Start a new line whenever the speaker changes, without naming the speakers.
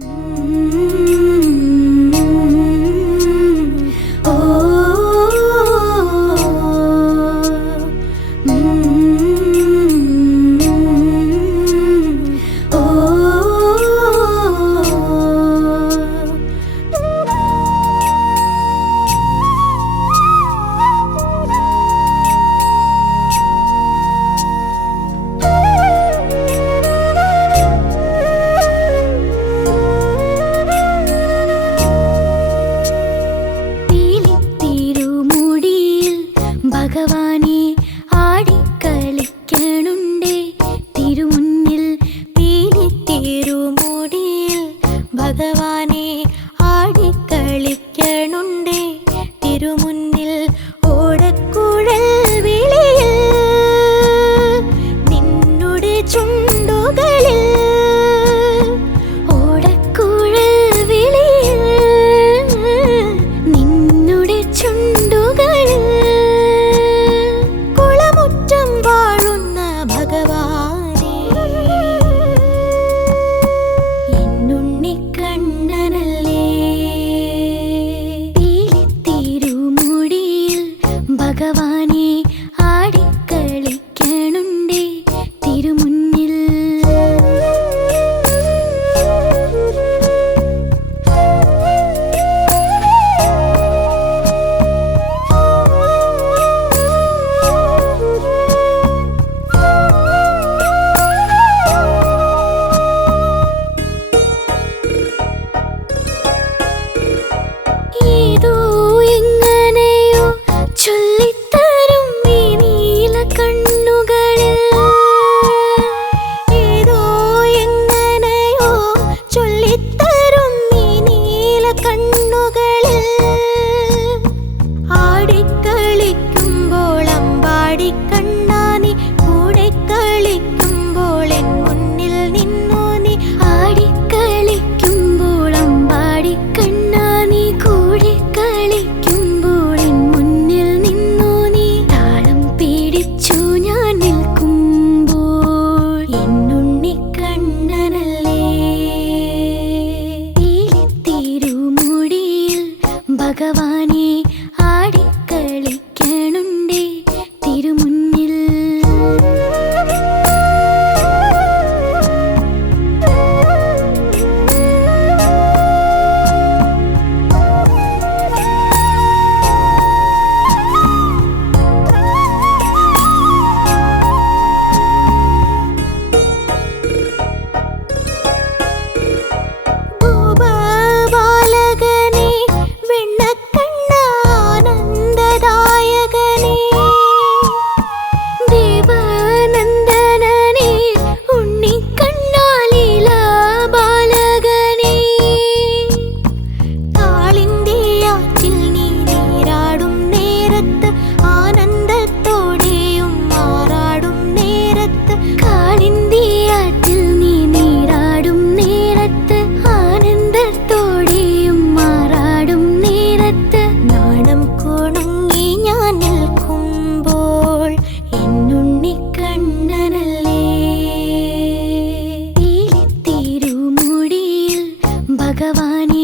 Mm-hmm. ഭഗവാൻ
一度 ഭഗവാനേ ഭഗവാനെ